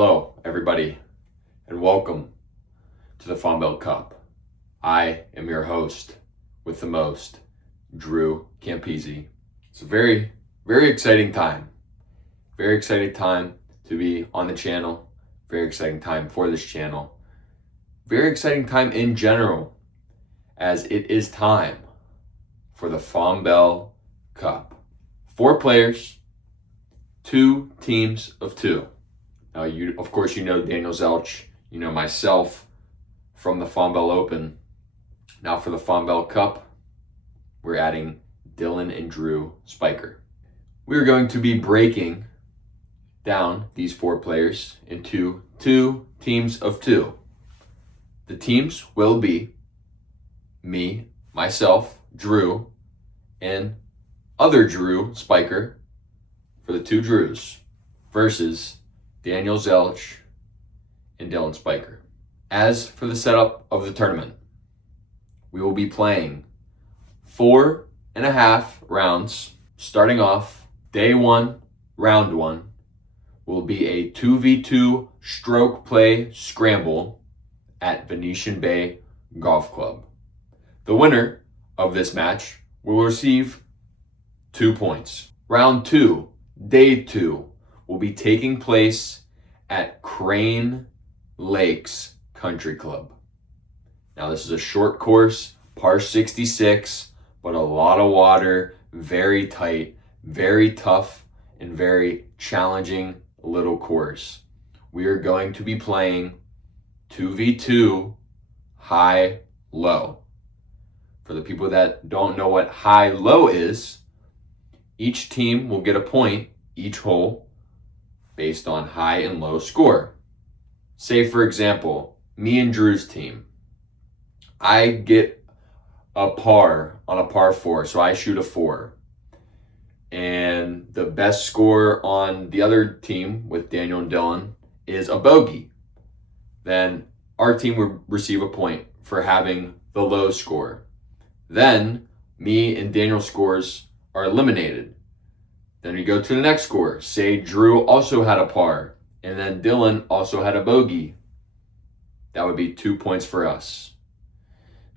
Hello, everybody, and welcome to the Fombell Cup. I am your host with the most, Drew Campisi. It's a very, very exciting time. Very exciting time to be on the channel. Very exciting time for this channel. Very exciting time in general, as it is time for the Fombell Cup. 4 players, 2 teams of 2. Now, of course, you know Daniel Zelch, you know myself from the Fombell Open. Now for the Fombell Cup, we're adding Dylan and Drew Spiker. We're going to be breaking down these 4 players into 2 teams of 2. The teams will be me, myself, Drew, and other Drew Spiker for the 2 Drews versus Daniel Zelch and Dylan Spiker. As for the setup of the tournament, we will be playing 4.5 rounds. Starting off, day 1, round 1, will be a 2v2 stroke play scramble at Venetian Bay Golf Club. The winner of this match will receive 2 points. Round 2, day 2, will be taking place at Crane Lakes Country Club. Now this is a short course, par 66, but a lot of water, very tight, very tough, and very challenging little course. We are going to be playing 2v2 high-low. For the people that don't know what high-low is, each team will get a point each hole based on high and low score. Say, for example, me and Drew's team. I get a par on a par 4, so I shoot a 4. And the best score on the other team with Daniel and Dylan is a bogey. Then our team would receive a point for having the low score. Then me and Daniel's scores are eliminated. Then we go to the next score. Say Drew also had a par, and then Dylan also had a bogey. That would be 2 points for us.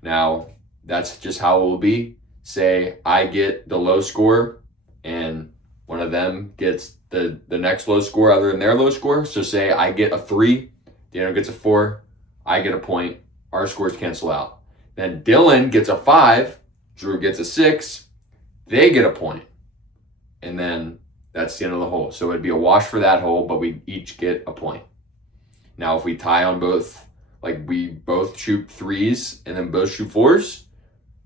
Now, that's just how it will be. Say I get the low score, and one of them gets the next low score other than their low score. So say I get a 3, Daniel gets a 4, I get a point. Our scores cancel out. Then Dylan gets a 5, Drew gets a 6, they get a point. And then that's the end of the hole. So it'd be a wash for that hole, but we each get a point. Now, if we tie on both, like we both shoot 3s and then both shoot 4s,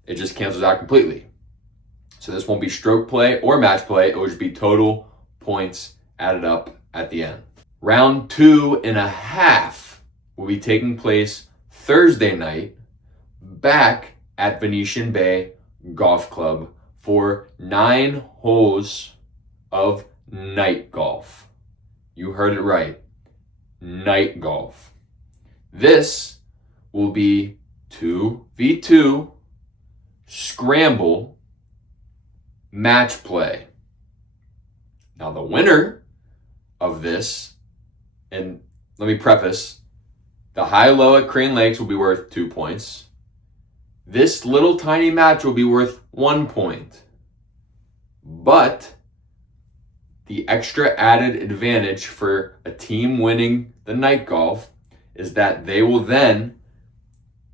it just cancels out completely. So this won't be stroke play or match play. It will just be total points added up at the end. Round 2.5 will be taking place Thursday night back at Venetian Bay Golf Club for 9 holes of night golf. You heard it right. Night golf. This will be 2v2 scramble match play. Now the winner of this, and let me preface, the high-low at Crane Lakes will be worth 2 points. This little tiny match will be worth 1 point. But the extra added advantage for a team winning the night golf is that they will then,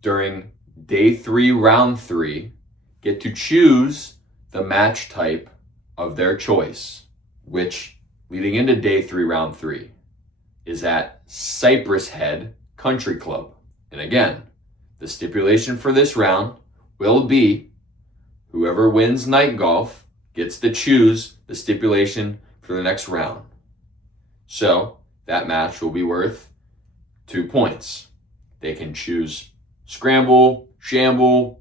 during day 3, round 3, get to choose the match type of their choice, which, leading into day 3, round 3, is at Cypress Head Country Club. And again, the stipulation for this round will be whoever wins night golf gets to choose the stipulation for the next round. So that match will be worth 2 points. They can choose scramble, shamble,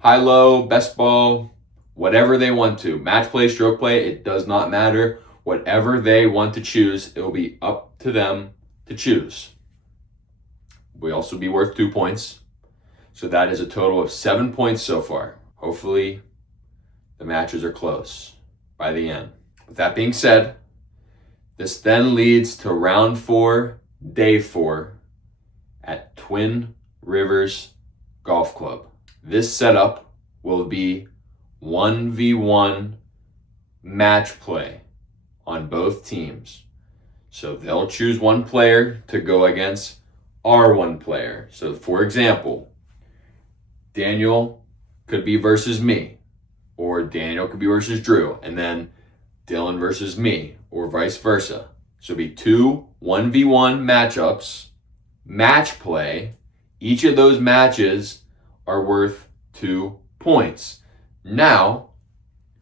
high-low, best ball, whatever they want to. Match play, stroke play, it does not matter. Whatever they want to choose, it will be up to them to choose. Will also be worth 2 points. So that is a total of 7 points so far. Hopefully the matches are close by the end. With that being said, this then leads to round 4, day 4 at Twin Rivers Golf Club. This setup will be 1v1 match play on both teams. So they'll choose one player to go against our one player. So for example, Daniel could be versus me, or Daniel could be versus Drew, and then Dylan versus me, or vice versa. So it'll be 2 1v1 matchups, match play. Each of those matches are worth 2 points. Now,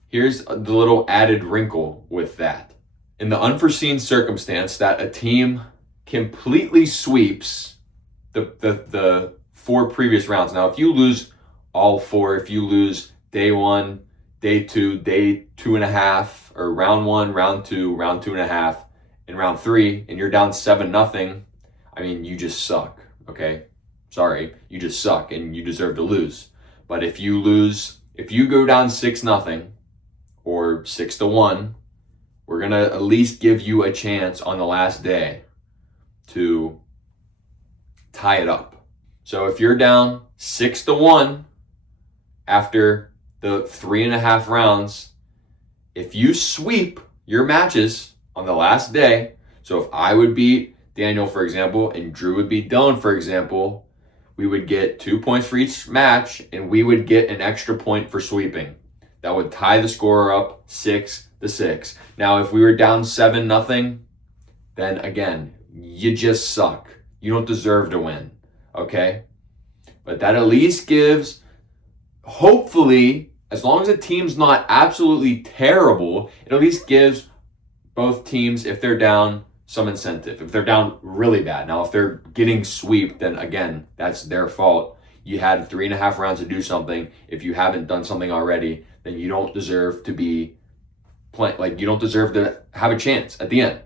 here's the little added wrinkle with that. In the unforeseen circumstance that a team completely sweeps the 4 previous rounds. Now, if you lose all 4, if you lose day 1, day 2, day 2.5, or round 1, round 2, round 2.5, and round 3, and you're down 7-0, I mean, you just suck, okay? Sorry, you just suck and you deserve to lose. But if you go down 6-0 or 6-1, we're going to at least give you a chance on the last day to tie it up. So if you're down 6-1 after the 3.5 rounds, if you sweep your matches on the last day, so if I would beat Daniel, for example, and Drew would beat Dylan, for example, we would get 2 points for each match, and we would get an extra point for sweeping. That would tie the score up 6-6. Now, if we were down 7-0, then again, you just suck. You don't deserve to win, okay? But that at least gives, hopefully, as long as the team's not absolutely terrible, it at least gives both teams, if they're down, some incentive. If they're down really bad. Now, if they're getting swept, then again, that's their fault. You had 3.5 rounds to do something. If you haven't done something already, then you don't deserve to be playing. Like, you don't deserve to have a chance at the end.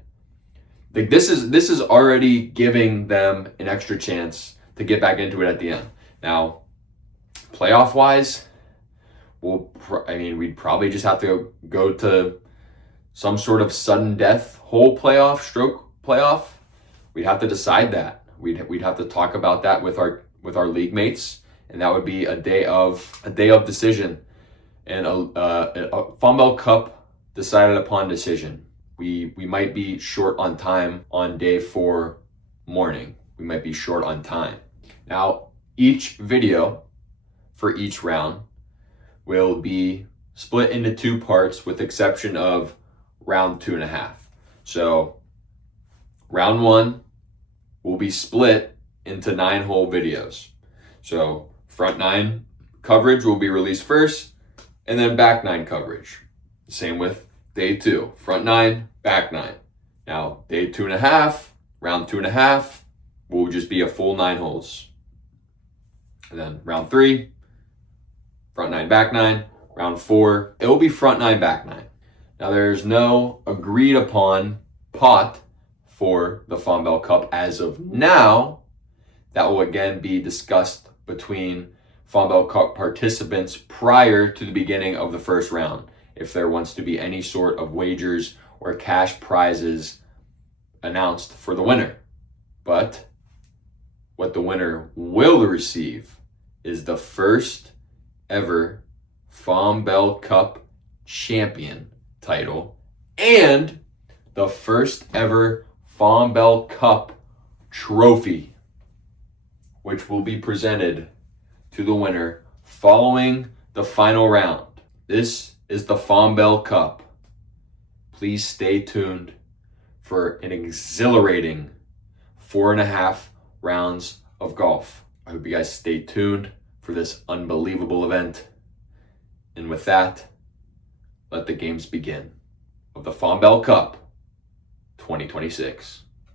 Like, this is already giving them an extra chance to get back into it at the end. Now, playoff wise, we'd probably just have to go to some sort of sudden death whole playoff, stroke playoff. We'd have to decide that. We'd have to talk about that with our league mates, and that would be a day of decision, and a Fombell Cup decided upon decision. We might be short on time on day 4 morning. We might be short on time. Now, each video for each round will be split into 2 parts, with exception of round 2.5. So round 1 will be split into 9-hole videos. So front 9 coverage will be released first, and then back 9 coverage. Same with day 2, front 9, back 9. Now day 2.5, round 2.5 will just be a full 9 holes. And then round 3, front 9, back 9. Round 4, it will be front 9, back 9. Now, there's no agreed upon pot for the Fombell Cup as of now. That will again be discussed between Fombell Cup participants prior to the beginning of the first round, if there wants to be any sort of wagers or cash prizes announced for the winner. But what the winner will receive is the first ever Fombell Cup champion title and the first ever Fombell Cup trophy, which will be presented to the winner following the final round. This is the Fombell Cup. Please stay tuned for an exhilarating 4.5 rounds of golf. I hope you guys stay tuned for this unbelievable event. And with that, let the games begin of the Fombell Cup 2026.